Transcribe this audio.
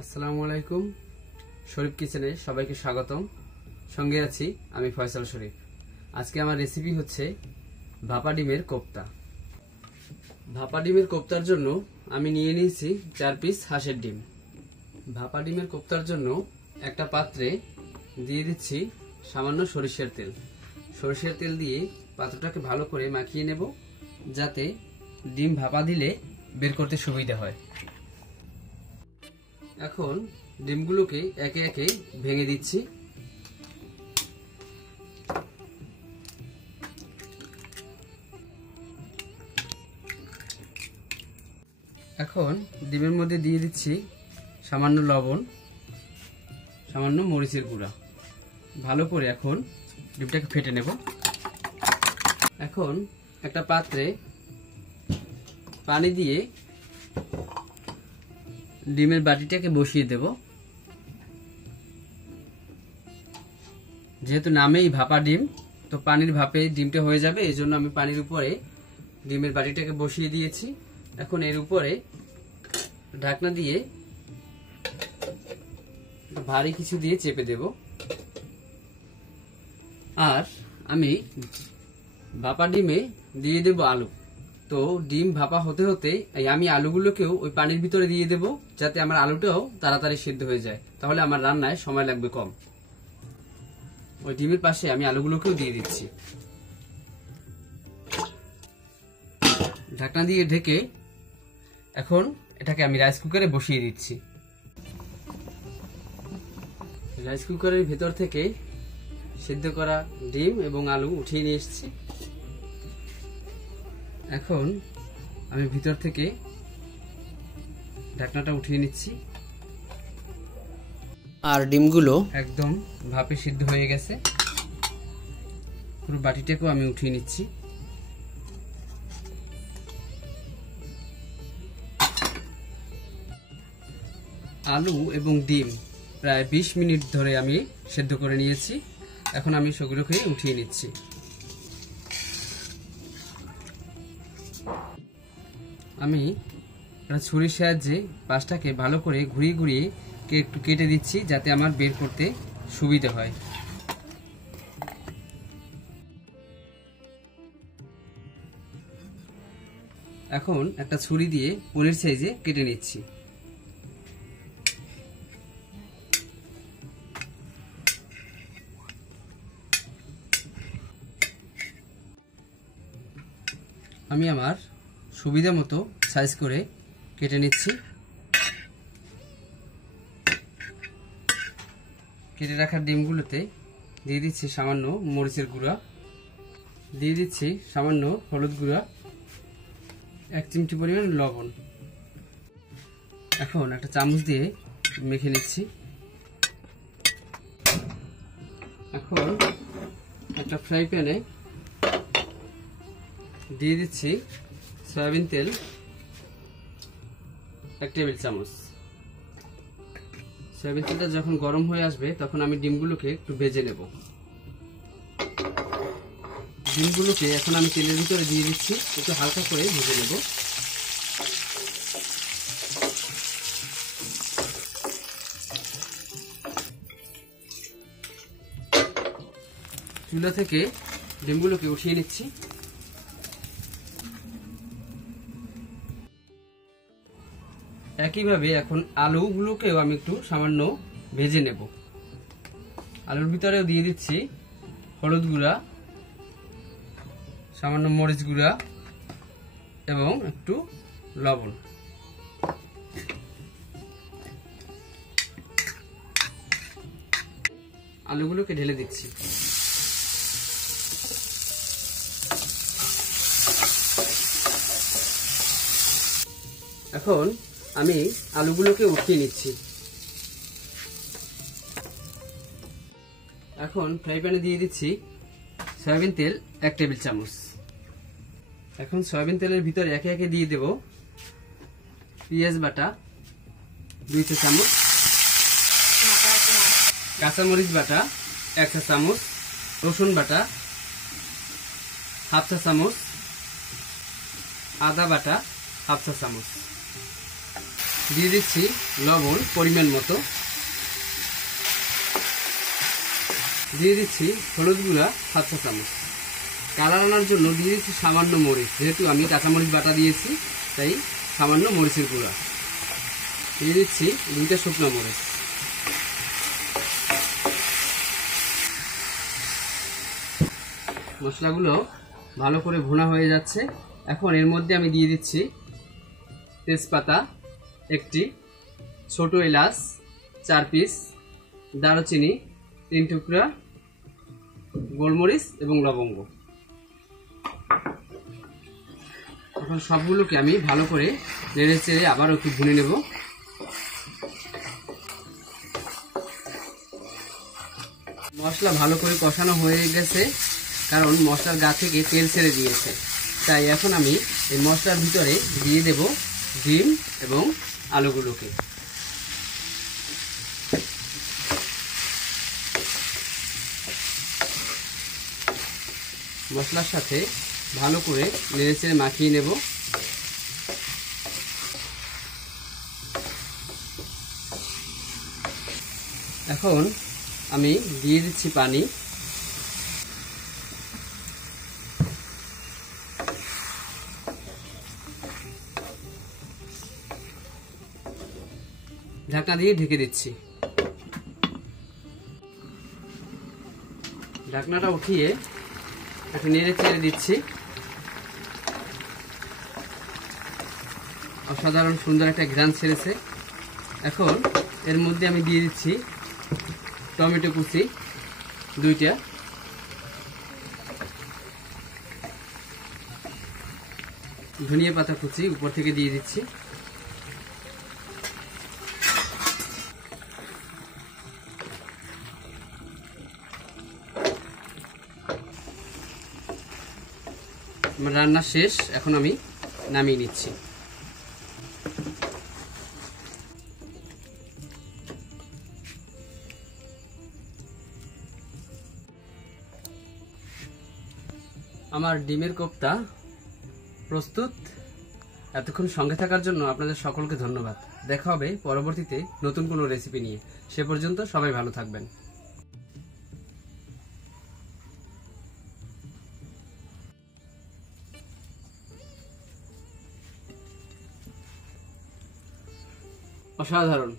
আসসালামু আলাইকুম। শরীফ কিচেনে সবাইকে স্বাগতম। সঙ্গে আছি আমি ফয়সাল শরীফ। আজকে আমার রেসিপি হচ্ছে ভাপা ডিমের কোপ্তা। ভাপা ডিমের কোপ্তার জন্য আমি নিয়ে নিয়েছি 4 পিস হাঁসের ডিম। ভাপা ডিমের কোপ্তার জন্য একটা পাত্রে দিয়ে দিচ্ছি সামান্য সরিষার তেল। সরিষার তেল দিয়ে পাত্রটাকে ভালো করে মাখিয়ে নেব, যাতে ডিম ভাপা দিলে বের করতে সুবিধা হয়। এখন ডিমগুলোকে একে একে ভেঙে দিচ্ছি। এখন ডিমের মধ্যে দিয়ে দিচ্ছি সামান্য লবণ, সামান্য মরিচের গুঁড়া। ভালো করে এখন ডিমটাকে ফেটে নেব। এখন একটা পাত্রে পানি দিয়ে ডিমের বাটিটাকে বসিয়ে দেব। যেহেতু নামেই ভাপা ডিম, তো পানির ভাপে ডিমটা হয়ে যাবে, এই জন্য আমি পানির উপরে ডিমের বাটিটাকে বসিয়ে দিয়েছি। এখন এর উপরে ঢাকনা দিয়ে ভারী কিছু দিয়ে চেপে দেব। আর আমি ভাপা ডিমে দিয়ে দেব আলু। তো ডিম ভাপা হতে হতে আমি আলুগুলোকেও ওই পানির ভিতরে দিয়ে দেব, যাতে আমার আলুটাও তাড়াতাড়ি সিদ্ধ হয়ে যায়, তাহলে আমার রান্নায় সময় লাগবে কম। ওই ডিমের পাশে আমি আলুগুলোকেও দিয়ে দিচ্ছি। ঢাকনা দিয়ে ঢেকে এখন এটাকে আমি রাইস কুকারে বসিয়ে দিচ্ছি। রাইস কুকারের ভেতর থেকে সিদ্ধ করা ডিম এবং আলু উঠিয়ে নিয়ে এসেছি। এখন আমি ভিতর থেকে ঢাকনাটা উঠিয়ে নিচ্ছি। আর ডিমগুলো একদম ভাপে সিদ্ধ হয়ে গেছে। পুরো বাটিটাকেও আমি উঠিয়ে নিচ্ছি। আলু এবং ডিম প্রায় 20 মিনিট ধরে আমি সিদ্ধ করে নিয়েছি। এখন আমি সেগুলোকে উঠিয়ে নিচ্ছি। আমি ছুরির সাহায্যে পাশটাকে ভালো করে ঘুরিয়ে ঘুরিয়ে একটু কেটে দিচ্ছি, যাতে আমার বের করতে সুবিধা হয়। এখন একটা ছুরি দিয়ে পনির সাইজে কেটে নিচ্ছি। আমি আমার সুবিধা মতো সাইজ করে কেটে নিচ্ছি। কেটে রাখা ডিমগুলোতে দিয়ে দিচ্ছি সামান্য মরিচের গুঁড়া, দিয়ে দিচ্ছি সামান্য হলুদ গুঁড়া, 1 চিমটি পরিমাণ লবণ। এখন একটা চামচ দিয়ে মেখে নিচ্ছি। এখন একটা ফ্রাই প্যানে দিয়ে দিচ্ছি সয়াবিন তেল 1 টেবিল চামচ। সয়াবিন তেলটা যখন গরম হয়ে আসবে, তখন আমি ডিমগুলোকে একটু ভেজে নেব। ডিমগুলোকে এখন আমি তেলের ভিতরে দিয়ে দিচ্ছি, একটু হালকা করে ভেজে নেব। চুলা থেকে ডিমগুলোকে উঠিয়ে নিচ্ছি। একইভাবে এখন আলুগুলোকেও আমি একটু সামান্য ভেজে নেব। আলুর ভিতরেও দিয়ে দিচ্ছি হলুদ গুঁড়া, সামান্য মরিচ গুঁড়া এবং একটু লবণ। আলুগুলোকে ঢেলে দিচ্ছি। এখন আমি আলুগুলোকে উঠিয়ে নিচ্ছি। এখন ফ্রাই প্যানে দিয়ে দিচ্ছি সয়াবিন তেল 1 টেবিল চামচ। এখন সয়াবিন তেলের ভিতরে একে একে দিয়ে দেব পেঁয়াজ বাটা 2 চা চামচ, কাঁচামরিচ বাটা 1 চা চামচ, রসুন বাটা 1/2 চা চামচ, আদা বাটা 1/2 চা চামচ। দিয়ে দিচ্ছি লবণ পরিমাণ মতো, দিয়ে দিচ্ছি হলুদ গুঁড়া 7 চা চামচ। কালার আনার জন্য দিয়ে দিচ্ছি সামান্য মরিচ, যেহেতু আমি কাঁচামরিচ বাটা দিয়েছি তাই সামান্য মরিচের গুঁড়া। দিয়ে দিচ্ছি 2টা শুকনো মরিচ। মশলাগুলো ভালো করে ভুনা হয়ে যাচ্ছে। এখন এর মধ্যে আমি দিয়ে দিচ্ছি তেজপাতা 1টি, ছোট এলাচ 4 পিস, দারুচিনি 3 টুকরা, গোলমরিচ এবং লবঙ্গ। এখন সবগুলোকে আমি ভালো করে নেড়ে চেড়ে আবার একটু ভুনে নেব। মশলা ভালো করে কষানো হয়ে গেছে, কারণ মশলার গা থেকে তেল ছেড়ে দিয়েছে। তাই এখন আমি এই মশলার ভিতরে দিয়ে দেব ডিম এবং আলুগুলোকে। মশলার সাথে ভালো করে নেড়েচেড়ে মাখিয়ে নেব। এখন আমি দিয়ে দিচ্ছি পানি। ঢাকনা দিয়ে ঢেকে দিচ্ছি। ঢাকনাটা উঠিয়ে একটু নেড়ে চেড়ে দিচ্ছি। অসাধারণ সুন্দর একটা ঘ্রাণ ছেড়েছে। এখন এর মধ্যে আমি দিয়ে দিচ্ছি টমেটো কুচি 2টা, ধনিয়া পাতা কুচি উপর থেকে দিয়ে দিচ্ছি। আমার রান্না শেষ, এখন আমি নামিয়ে নিচ্ছি। আমার ডিমের কোপ্তা প্রস্তুত। এতক্ষণ সঙ্গে থাকার জন্য আপনাদের সকলকে ধন্যবাদ। দেখা হবে পরবর্তীতে নতুন কোনো রেসিপি নিয়ে। সে পর্যন্ত সবাই ভালো থাকবেন। অসাধারণ।